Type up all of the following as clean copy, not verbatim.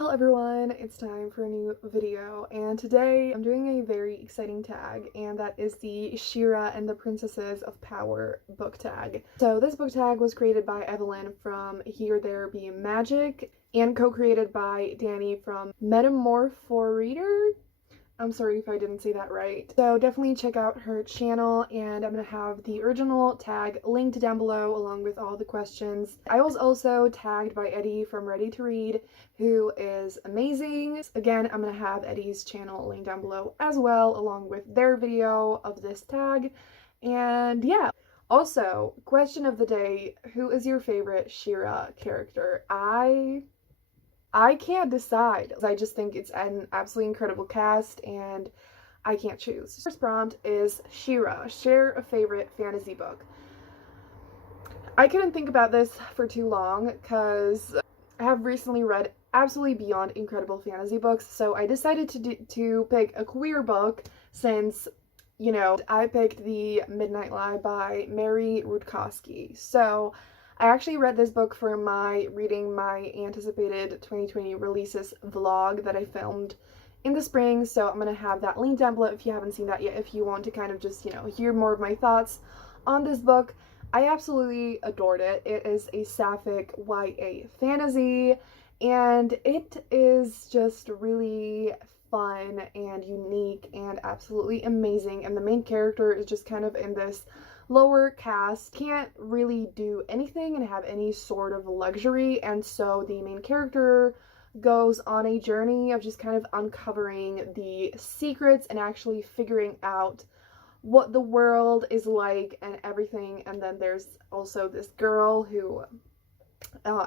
Hello everyone, it's time for a new video, and today I'm doing a very exciting tag, and that is the She-Ra and the Princesses of Power book tag. So this book tag was created by Evelyn from Here There Be Magic and co-created by Dani from Metamorphoreader. I'm sorry if I didn't say that right. So definitely check out her channel, and I'm gonna have the original tag linked down below along with all the questions. I was also tagged by Eddie from Ready to Read, who is amazing. Again, I'm gonna have Eddie's channel linked down below as well along with their video of this tag. And yeah. Also, question of the day, who is your favorite She-Ra character? I can't decide. I just think it's an absolutely incredible cast and I can't choose. First prompt is She-Ra. Share a favorite fantasy book. I couldn't think about this for too long because I have recently read absolutely beyond incredible fantasy books, so I decided to pick a queer book since, you know, I picked The Midnight Lie by Mary Rudkowski. So I actually read this book for my anticipated 2020 releases vlog that I filmed in the spring, so I'm gonna have that link down below if you haven't seen that yet, if you want to kind of just, you know, hear more of my thoughts on this book. I absolutely adored it. It is a sapphic YA fantasy, and it is just really fun and unique and absolutely amazing, and the main character is just kind of in this lower caste, can't really do anything and have any sort of luxury, and so the main character goes on a journey of just kind of uncovering the secrets and actually figuring out what the world is like and everything. And then there's also this girl who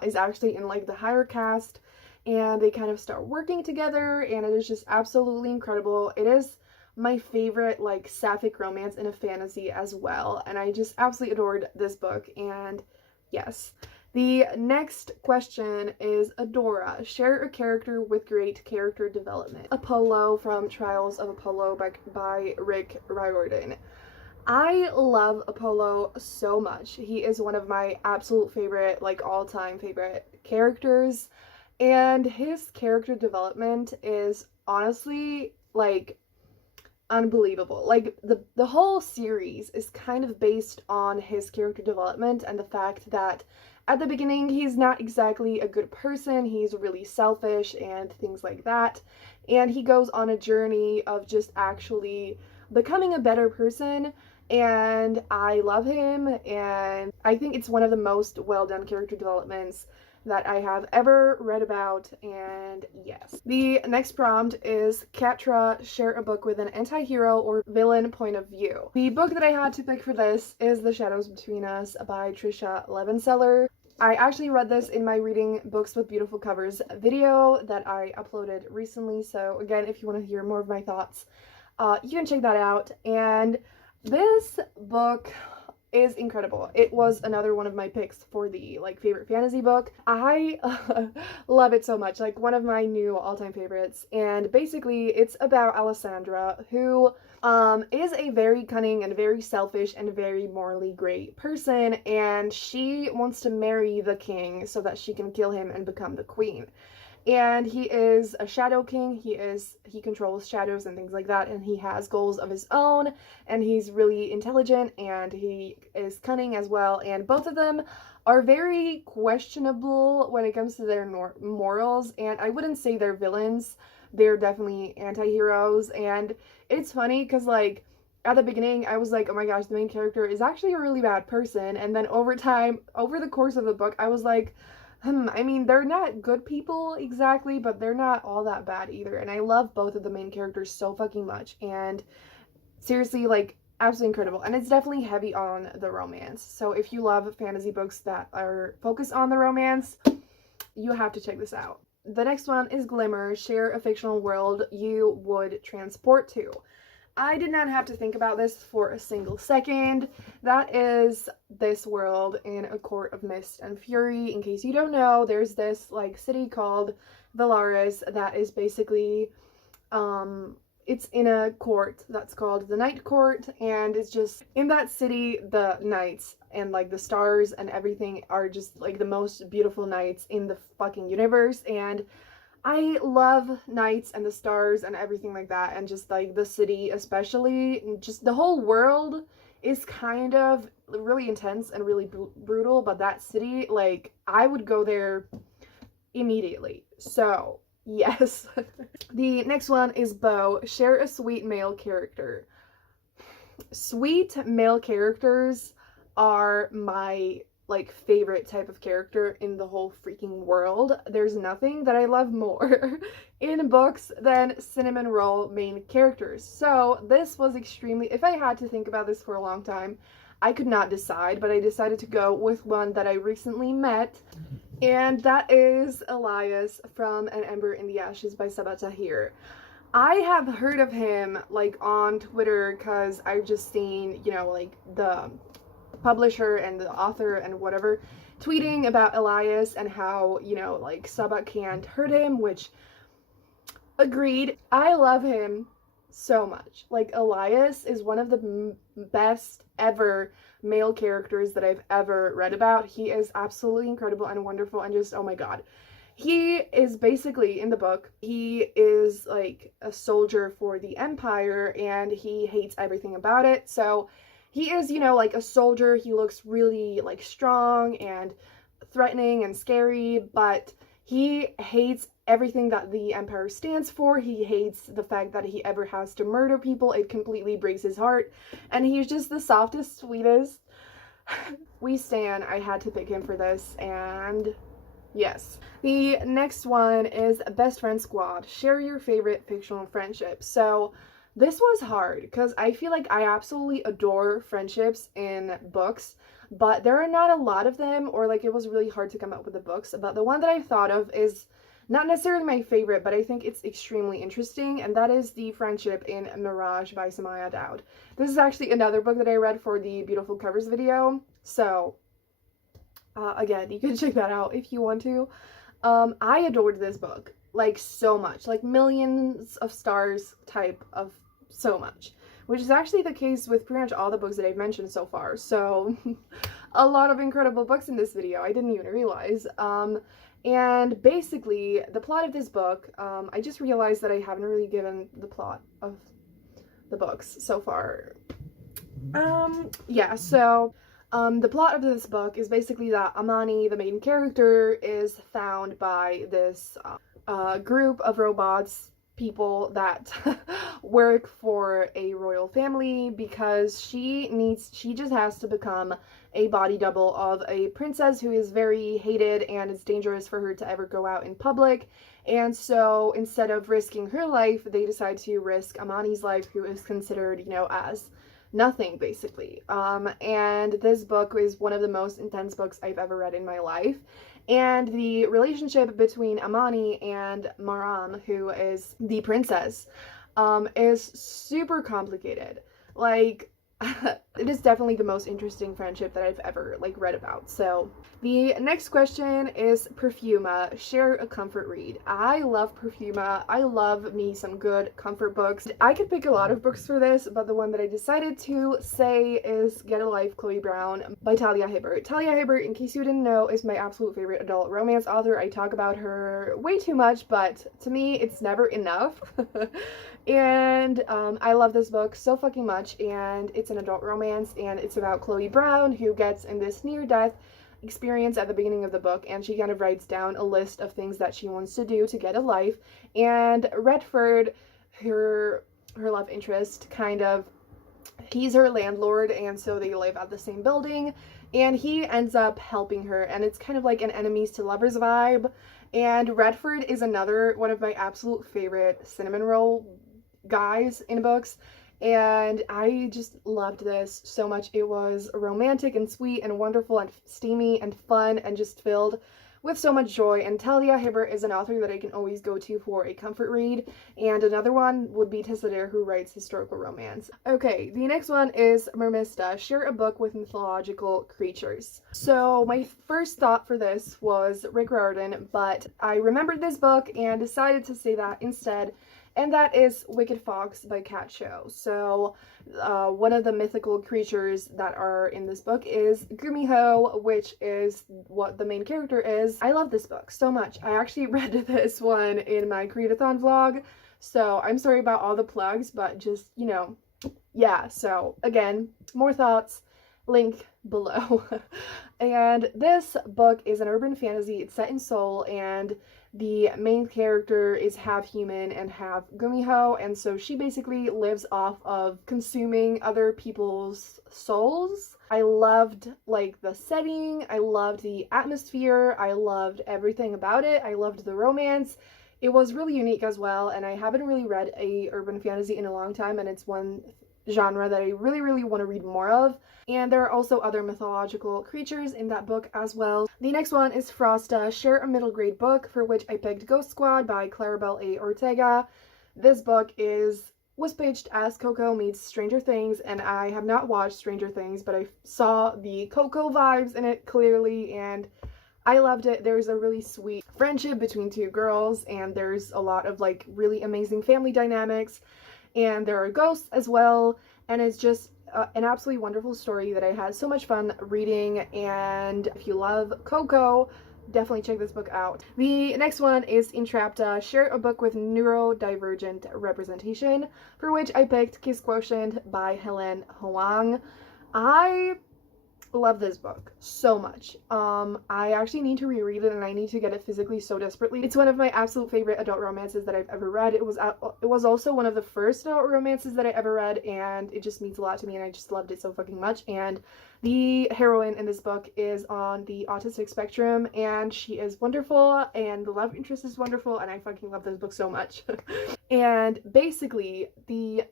is actually in like the higher caste, and they kind of start working together, and it is just absolutely incredible. It is my favorite like sapphic romance in a fantasy as well, and I just absolutely adored this book. And yes, the next question is Adora. Share a character with great character development. Apollo from Trials of Apollo by Rick Riordan. I love Apollo so much. He is one of my absolute favorite, like all-time favorite characters, and his character development is honestly like unbelievable. Like the whole series is kind of based on his character development and the fact that at the beginning he's not exactly a good person, he's really selfish and things like that, and he goes on a journey of just actually becoming a better person, and I love him, and I think it's one of the most well done character developments that I have ever read about. And yes. The next prompt is Catra. Share a book with an anti-hero or villain point of view. The book that I had to pick for this is The Shadows Between Us by Trisha Levenseller. I actually read this in my Reading Books with Beautiful Covers video that I uploaded recently, so again, if you want to hear more of my thoughts, you can check that out. And this book is incredible. It was another one of my picks for the like favorite fantasy book. I love it so much, like one of my new all-time favorites. And basically it's about Alessandra, who is a very cunning and very selfish and very morally great person, and she wants to marry the king so that she can kill him and become the queen. And he is a shadow king. He controls shadows and things like that, and he has goals of his own, and he's really intelligent, and he is cunning as well, and both of them are very questionable when it comes to their morals, and I wouldn't say they're villains. They're definitely anti-heroes. And it's funny because like at the beginning I was like, oh my gosh, the main character is actually a really bad person, and then over time, over the course of the book, I was like, I mean, they're not good people exactly, but they're not all that bad either. And I love both of the main characters so fucking much. And seriously, like, absolutely incredible. And it's definitely heavy on the romance. So if you love fantasy books that are focused on the romance, you have to check this out. The next one is Glimmer. Share a fictional world you would transport to. I did not have to think about this for a single second. That is this world in A Court of Mist and Fury. In case you don't know, there's this like city called Valaris that is basically it's in a court that's called the Night Court, and it's just in that city the nights and like the stars and everything are just like the most beautiful nights in the fucking universe. And I love nights and the stars and everything like that, and just like the city especially, just the whole world is kind of really intense and really brutal, but that city, like, I would go there immediately. So yes. The next one is Beau. Share a sweet male character. Sweet male characters are my like favorite type of character in the whole freaking world. There's nothing that I love more in books than cinnamon roll main characters. So this was extremely, if I had to think about this for a long time, I could not decide, but I decided to go with one that I recently met, and that is Elias from An Ember in the Ashes by Sabaa Tahir. I have heard of him like on Twitter because I've just seen, you know, like the publisher and the author and whatever tweeting about Elias and how, you know, like Sabaa can't hurt him, which agreed. I love him so much. Like, Elias is one of the best ever male characters that I've ever read about. He is absolutely incredible and wonderful, and just, oh my god. He is basically, in the book, he is like a soldier for the Empire, and he hates everything about it. So he is, you know, like a soldier. He looks really like strong and threatening and scary, but he hates everything that the Empire stands for. He hates the fact that he ever has to murder people. It completely breaks his heart, and he's just the softest, sweetest. We stan. I had to pick him for this, and yes. The next one is Best Friend Squad. Share your favorite fictional friendship. So this was hard because I feel like I absolutely adore friendships in books, but there are not a lot of them, or like it was really hard to come up with the books. But the one that I thought of is not necessarily my favorite, but I think it's extremely interesting, and that is the friendship in Mirage by Samaya Dowd. This is actually another book that I read for the Beautiful Covers video, so again, you can check that out if you want to. I adored this book, like, so much, like millions of stars type of so much, which is actually the case with pretty much all the books that I've mentioned so far. So a lot of incredible books in this video. I didn't even realize. And basically the plot of this book, I just realized that I haven't really given the plot of the books so far. Yeah, so the plot of this book is basically that Amani, the main character, is found by this group of robots, people that work for a royal family, because she just has to become a body double of a princess who is very hated, and it's dangerous for her to ever go out in public. And so instead of risking her life, they decide to risk Amani's life, who is considered, you know, as nothing, basically. And this book is one of the most intense books I've ever read in my life. And the relationship between Amani and Maram, who is the princess, is super complicated. Like, it is definitely the most interesting friendship that I've ever, like, read about. So the next question is Perfuma. Share a comfort read. I love Perfuma. I love me some good comfort books. I could pick a lot of books for this, but the one that I decided to say is Get a Life, Chloe Brown by Talia Hibbert. Talia Hibbert, in case you didn't know, is my absolute favorite adult romance author. I talk about her way too much, but to me, it's never enough. And I love this book so fucking much, and it's an adult romance, and it's about Chloe Brown, who gets in this near-death experience at the beginning of the book, and she kind of writes down a list of things that she wants to do to get a life, and Redford, her love interest, kind of, he's her landlord, and so they live at the same building, and he ends up helping her, and it's kind of like an enemies to lovers vibe. And Redford is another one of my absolute favorite cinnamon roll guys in books, and I just loved this so much. It was romantic and sweet and wonderful and steamy and fun and just filled with so much joy. And Talia Hibbert is an author that I can always go to for a comfort read. And another one would be Tessa Dare, who writes historical romance. Okay, the next one is Mermista. Share a book with mythological creatures. So my first thought for this was Rick Riordan, but I remembered this book and decided to say that instead. and that is Wicked Fox by Cat Show. So one of the mythical creatures that are in this book is Gumiho, which is what the main character is. I love this book so much. I actually read this one in my Create-a-thon vlog, so I'm sorry about all the plugs, but just, you know, yeah. So again, more thoughts, link below. And this book is an urban fantasy. It's set in Seoul, and the main character is half human and half Gumiho, and so she basically lives off of consuming other people's souls. I loved like the setting, I loved the atmosphere, I loved everything about it, I loved the romance. It was really unique as well, and I haven't really read a urban fantasy in a long time, and it's one genre that I really want to read more of. And there are also other mythological creatures in that book as well. The next one is Frosta, Share a Middle Grade Book, for which I picked Ghost Squad by Claribel A. Ortega. This book was pitched as Coco meets Stranger Things, and I have not watched Stranger Things, but I saw the Coco vibes in it clearly, and I loved it. There's a really sweet friendship between two girls, and there's a lot of like really amazing family dynamics, and there are ghosts as well, and it's just an absolutely wonderful story that I had so much fun reading. And if you love Coco, definitely check this book out. The next one is Entrapta, Share a Book with Neurodivergent Representation, for which I picked Kiss Quotient by Helen Hoang. I love this book so much. I actually need to reread it, and I need to get it physically so desperately. It's one of my absolute favorite adult romances that I've ever read. It was also one of the first adult romances that I ever read, and it just means a lot to me, and I just loved it so fucking much. And the heroine in this book is on the autistic spectrum, and she is wonderful, and the love interest is wonderful, and I fucking love this book so much. And basically, the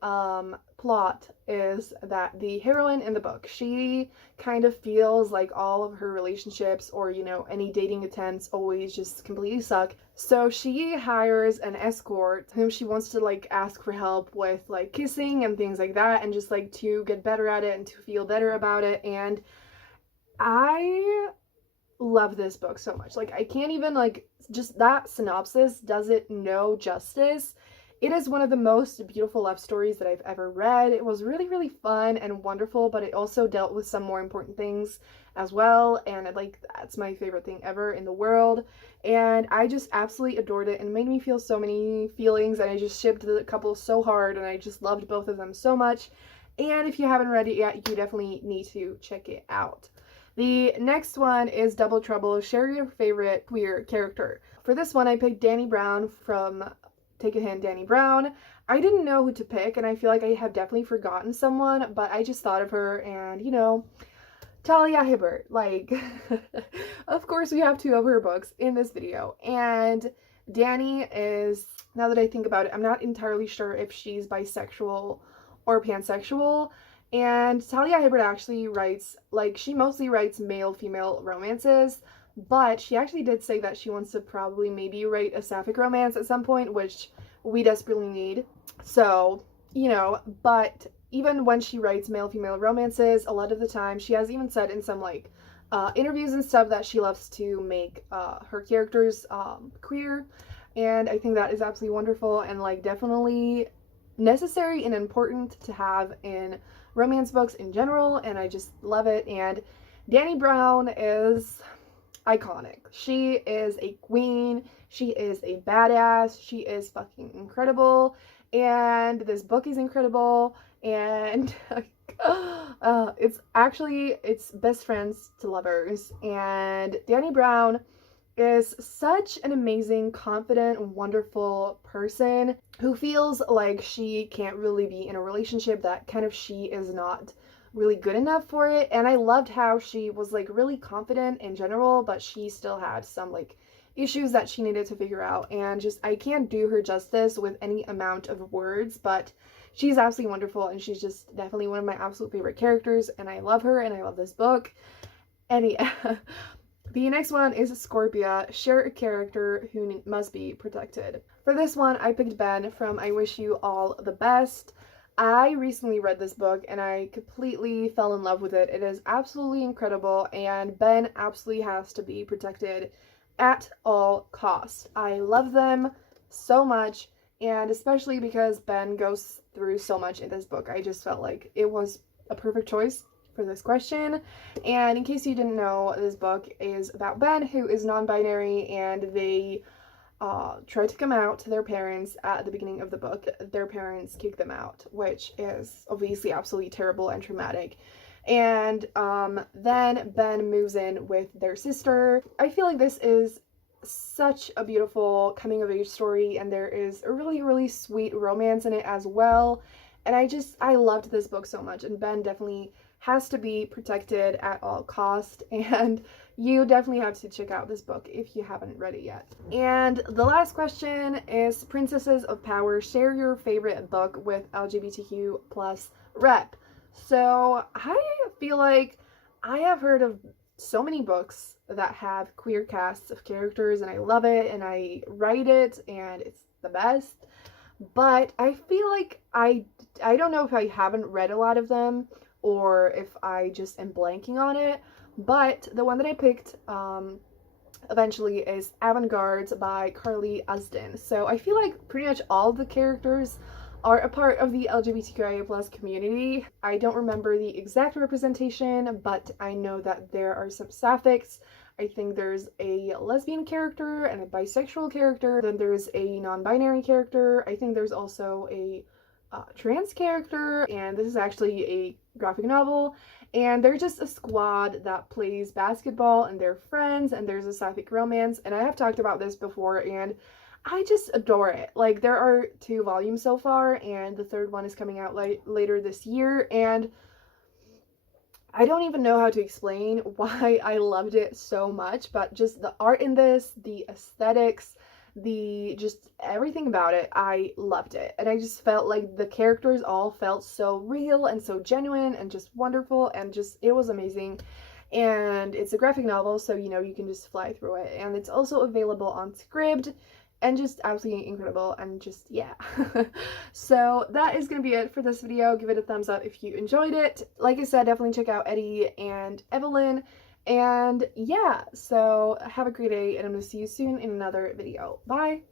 plot is that the heroine in the book, she kind of feels like all of her relationships, or, you know, any dating attempts always just completely suck. So she hires an escort whom she wants to like ask for help with like kissing and things like that, and just like to get better at it and to feel better about it. And I love this book so much. Like, I can't even, like, just that synopsis does it no justice. It is one of the most beautiful love stories that I've ever read. It was really fun and wonderful, but it also dealt with some more important things as well, and like, that's my favorite thing ever in the world. And I just absolutely adored it, and it made me feel so many feelings, and I just shipped the couple so hard, and I just loved both of them so much. And if you haven't read it yet, you definitely need to check it out. The next one is Double Trouble, Share your favorite queer character. For this one, I picked Dani Brown from Take a Hint, Dani Brown. I didn't know who to pick, and I feel like I have definitely forgotten someone, but I just thought of her, and, you know, Talia Hibbert. Like, of course we have two of her books in this video, and Dani is, now that I think about it, I'm not entirely sure if she's bisexual or pansexual. And Talia Hibbert actually writes, like, she mostly writes male-female romances, but she actually did say that she wants to probably maybe write a sapphic romance at some point, which we desperately need. So, you know, but even when she writes male-female romances, a lot of the time, she has even said in some, like, interviews and stuff that she loves to make her characters queer, and I think that is absolutely wonderful, and, like, definitely necessary and important to have in romance books in general, and I just love it. And Dani Brown is iconic. She is a queen, she is a badass, she is fucking incredible, and this book is incredible, and it's best friends to lovers. And Dani Brown is such an amazing, confident, wonderful person who feels like she can't really be in a relationship, that kind of she is not really good enough for it. And I loved how she was like really confident in general, but she still had some like issues that she needed to figure out, and just, I can't do her justice with any amount of words, but she's absolutely wonderful, and she's just definitely one of my absolute favorite characters, and I love her, and I love this book. And yeah. The next one is Scorpia, Share a character who must be protected. For this one, I picked Ben from I Wish You All the Best. I recently read this book, and I completely fell in love with it. It is absolutely incredible, and Ben absolutely has to be protected at all costs. I love them so much, and especially because Ben goes through so much in this book, I just felt like it was a perfect choice for this question. And in case you didn't know, this book is about Ben, who is non-binary, and they try to come out to their parents at the beginning of the book. Their parents kick them out, which is obviously absolutely terrible and traumatic. And then Ben moves in with their sister. I feel like this is such a beautiful coming of age story, and there is a really, really sweet romance in it as well. And I loved this book so much, and Ben definitely has to be protected at all cost, and you definitely have to check out this book if you haven't read it yet. And the last question is, Princesses of Power, share your favorite book with LGBTQ plus rep. So I feel like I have heard of so many books that have queer casts of characters, and I love it, and I write it, and it's the best. But I feel like I don't know if I haven't read a lot of them, or if I just am blanking on it, but the one that I picked eventually is Avant-Garde by Carly Usdin. So I feel like pretty much all the characters are a part of the LGBTQIA+ community. I don't remember the exact representation, but I know that there are some sapphics. I think there's a lesbian character and a bisexual character. Then there's a non-binary character. I think there's also a trans character, and this is actually a graphic novel, and they're just a squad that plays basketball, and they're friends, and there's a sapphic romance, and I have talked about this before, and I just adore it. Like, there are 2 volumes so far, and the 3rd one is coming out later this year, and I don't even know how to explain why I loved it so much, but just the art in this, the aesthetics, just everything about it, I loved it. And I just felt like the characters all felt so real and so genuine and just wonderful, and just, it was amazing. And it's a graphic novel, so you know, you can just fly through it, and it's also available on Scribd, and just absolutely incredible, and just, yeah. So that is gonna be it for this video. Give it a thumbs up if you enjoyed it. Like I said, definitely check out Eddie and Evelyn. And yeah, so have a great day, and I'm gonna see you soon in another video. Bye!